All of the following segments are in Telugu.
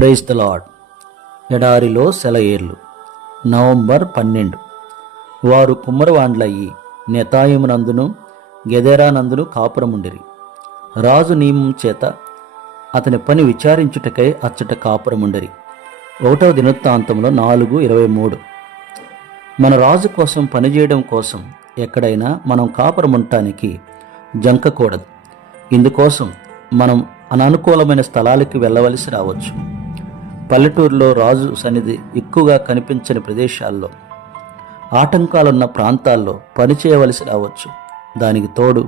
Praise the lord. ఎడారిలో సెలయేర్లు. నవంబర్ 12. వారు కుమ్మరవాండ్లయ్యి నెతాయిమునందును గెదెరానందును కాపురముండిరి. రాజు నియమం చేత అతని పని విచారించుటకై అచ్చట కాపురముండిరి. 1వ దినవృత్తాంతంలో 4:23. మన రాజు కోసం పనిచేయడం కోసం ఎక్కడైనా మనం కాపురముండటానికి జంకకూడదు. ఇందుకోసం మనం అననుకూలమైన స్థలాలకి వెళ్ళవలసి రావచ్చు. పల్లెటూరులో రాజు సన్నిధి ఎక్కువగా కనిపించని ప్రదేశాల్లో, ఆటంకాలున్న ప్రాంతాల్లో పనిచేయవలసి రావచ్చు. దానికి తోడు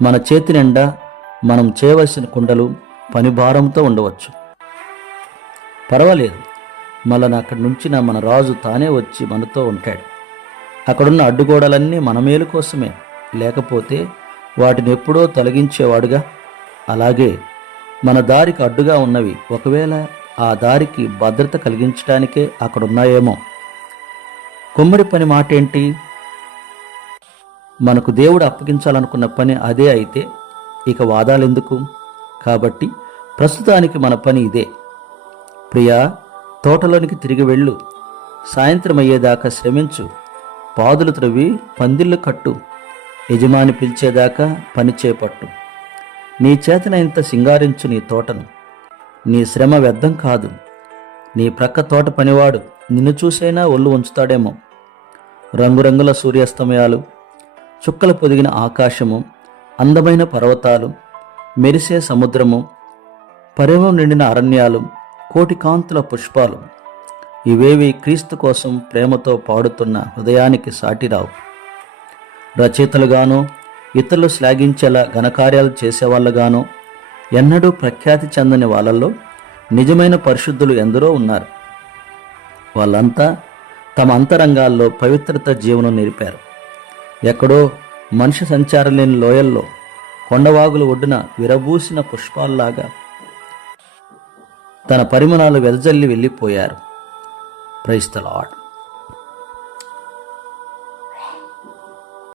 మన చేతి నిండా మనం చేయవలసిన కుండలు పని భారంతో ఉండవచ్చు. పర్వాలేదు, మనల్ని అక్కడి నుంచి మన రాజు తానే వచ్చి మనతో ఉంటాడు. అక్కడున్న అడ్డుగోడలన్నీ మన మేలు కోసమే, లేకపోతే వాటిని ఎప్పుడో తొలగించేవాడుగా. అలాగే మన దారికి అడ్డుగా ఉన్నవి ఒకవేళ ఆ దారికి భద్రత కలిగించడానికే అక్కడున్నాయేమో. కుమ్మరి పని మాట ఏంటి? మనకు దేవుడు అప్పగించాలనుకున్న పని అదే అయితే ఇక వాదాలెందుకు? కాబట్టి ప్రస్తుతానికి మన పని ఇదే. ప్రియా, తోటలోనికి తిరిగి వెళ్ళు. సాయంత్రం అయ్యేదాకా శ్రమించు. పాదులు త్రవ్వి పందిళ్ళు కట్టు. యజమాని పిలిచేదాకా పని చేపట్టు. నీ చేతనైనంత సింగారించు నీ తోటను. నీ శ్రమ వ్యర్థం కాదు. నీ ప్రక్క తోట పనివాడు నిన్ను చూసైనా ఒళ్ళు ఉంచుతాడేమో. రంగురంగుల సూర్యాస్తమయాలు, చుక్కలు పొదిగిన ఆకాశము, అందమైన పర్వతాలు, మెరిసే సముద్రము, పరిమళం నిండిన అరణ్యాలు, కోటి కాంతుల పుష్పాలు, ఇవేవి క్రీస్తు కోసం ప్రేమతో పాడుతున్న హృదయానికి సాటిరావు. రచయితలుగానో ఇతరులు శ్లాఘించేలా ఘనకార్యాలు చేసేవాళ్ళగానో ఎన్నడూ ప్రఖ్యాతి చెందని వాళ్ళల్లో నిజమైన పరిశుద్ధులు ఎందరో ఉన్నారు. వాళ్ళంతా తమ అంతరంగాల్లో పవిత్రత జీవనం నేర్పారు. ఎక్కడో మనిషి సంచారం లేని లోయల్లో, కొండవాగుల ఒడ్డున విరబూసిన పుష్పాల్లాగా తన పరిమళాలు వెదజల్లి వెళ్ళిపోయారు. Praise the lord.